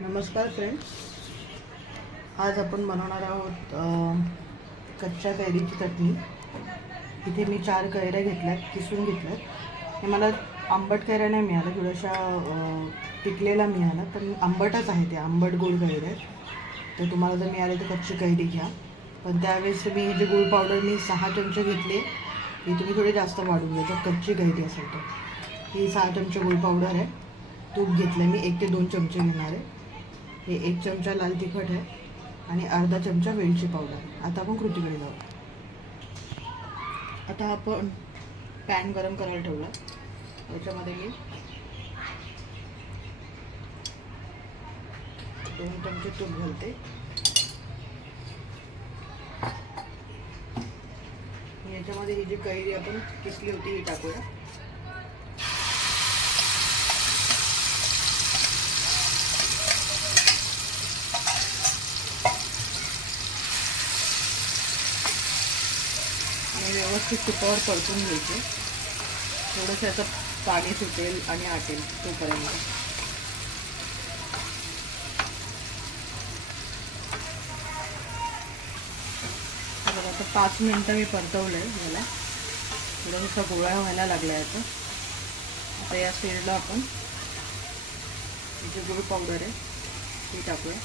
नमस्कार फ्रेंड्स, आज आपण बनवणार आहोत कच्च्या कैरीची चटणी। इथे मी 4 कैऱ्या घेतल्यात, किसून घेतल्यात। हे मला आंबट कैऱ्या नाही मिळाल्या, थोड्याशा पिकलेला मिळाला, पण आंबटच आहे, ते आंबट गोड कैऱ्या आहेत। तर तुम्हाला जर मिळाले तर कच्ची कैरी घ्या। पण त्यावेळेस मी ही जी गूळ पावडर मी 6 चमचे घेतली, ही तुम्ही थोडी जास्त वाढवून घ्या जर कच्ची कैरी असेल तर। ही 6 चमचे गूळ पावडर आहे। तूप घेतलं मी 1 ते 2 चमचे घेणार आहे। हे 1 चमचा लाल तिखट आहे आणि अर्धा चमचा वेलची पावडर। आता आपण कृतीकडे जाऊ। आता आपण पॅन गरम करायला ठेवला, त्याच्यामध्ये मी 2 चमचे तूप घालते। याच्यामध्ये ही जी कैरी आपण किसली होती ही टाकूया। आणि व्यवस्थित तुपावर परतून घ्यायचे, थोडंसं याचं पाणी सुटेल आणि आटेल तोपर्यंत। आता 5 मिनटं मी परतवलं आहे याला, थोडंसं गोळा व्हायला लागला याचं। आता या स्टेजला आपण जी गूळ पावडर आहे ती टाकूया,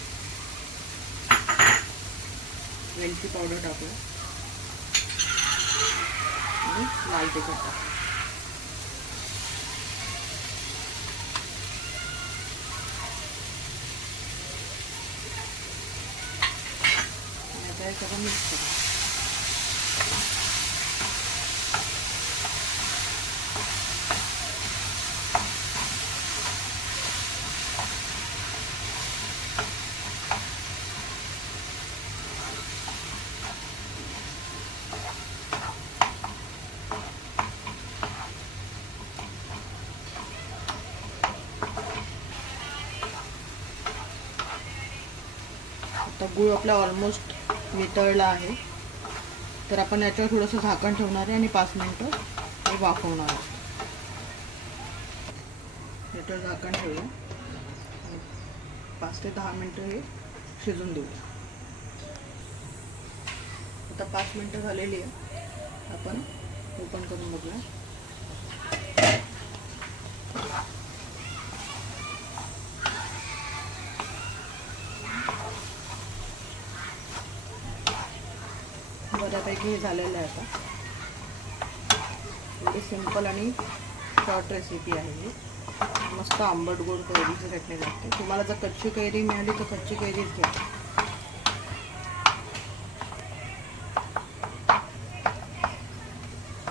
वेलची पावडर टाकूया आणि लाल तिखट टाकूया। आणि आता हे सगळं मिक्स करू। आता गूळ आपला ऑलमोस्ट वितळला आहे, तर आपण याच्यावर थोडंसं झाकण ठेवणार आहे आणि 5 मिनटं हे वाफवणार आहे। याच्यावर झाकण ठेवूया, 5 ते 10 मिनटं हे शिजून देऊया। आता 5 मिनटं झालेली आहे, आपण ओपन करून बघूया। बऱ्यापैकी हे झालेलं आहे। आता एवढी सिंपल आणि शॉर्ट रेसिपी आहे ही। मस्त आंबट गोड कैरीची चटणी लागते। तुम्हाला जर कच्ची कैरी मिळाली तर कच्ची कैरीच घ्या।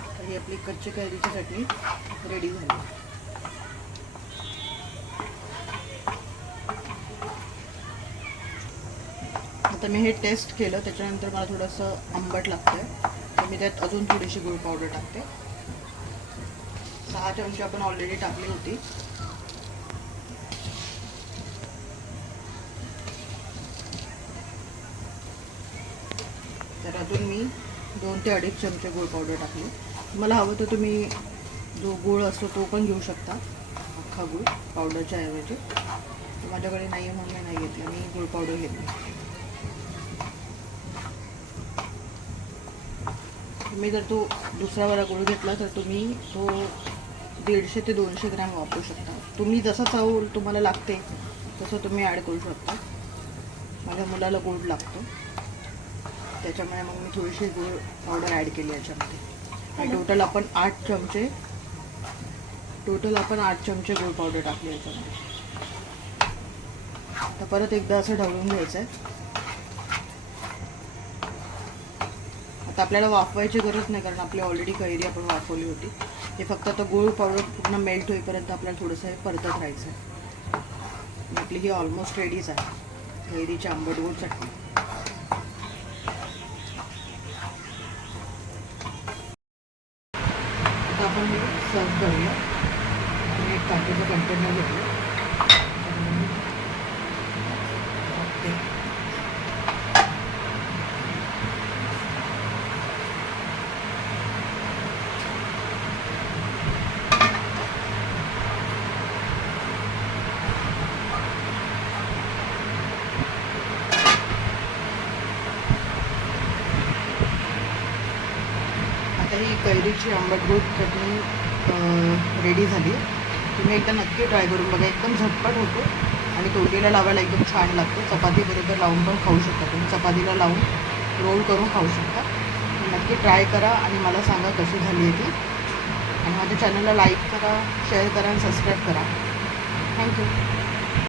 तर ही आपली कच्ची कैरीची चटणी रेडी झाली। आता मी हे टेस्ट केलं, त्याच्यानंतर मला थोडंसं आंबट लागतंय, तर मी त्यात अजून थोडीशी गूळ पावडर टाकते। 6 चमचे आपण ऑलरेडी टाकली होती। तर अजून मी 2 ते 2.5 चमचे गूळ पावडर टाकली। तुम्हाला हवं तर तुम्ही जो गूळ असतो तो पण घेऊ शकता, अख्खा गूळ पावडरच्या ऐवजी। माझ्याकडे नाही आहे म्हणून मी नाही घेतला, मी गूळ पावडर घेतली। तुम्ही जर तो दुसरा वाला गूळ घेतला तर तुम्ही तो 150 ते 200 ग्रॅम वापरू शकता। तुम्ही जसं चव तुम्हाला लागते तसं तुम्ही ॲड करू शकता। माझ्या मुलाला गोड लागतो, त्याच्यामुळे मग मी थोडीशी गूळ पावडर ॲड केली याच्यामध्ये। टोटल आपण 8 चमचे गूळ पावडर टाकली याच्यामध्ये। आता परत एकदा असं ढवळून घ्यायचं आहे। आता आपल्याला वाफवायची गरज नाही, कारण आपली ऑलरेडी कैरी आपण वाफवली होती। हे फक्त आता गूळ पावडर पूर्ण मेल्ट होईपर्यंत आपल्याला थोडंसं हे परतत राहायचं आहे। आपली ही ऑलमोस्ट रेडीच आहे कैरीची आंबट गोड चटणी। आता आपण हे सर्व करूया। एक काचेचं कंटेनर घेतलं, आता ही कैरीची आंबट गोड चटणी रेडी झाली. तुम्ही एकदा नक्की ट्राय करून बघा. एकदम झटपट होतो आणि तोंडीला लावायला एकदम छान लागतो. चपातीबरोबर लावून पण खाऊ शकता तुम्ही. चपातीला लावून रोल करून खाऊ शकता. नक्की ट्राय करा आणि मला सांगा कशी झाली आहे ती. आणि माझ्या चॅनलला लाईक करा, शेअर करा आणि सबस्क्राईब करा. थँक्यू.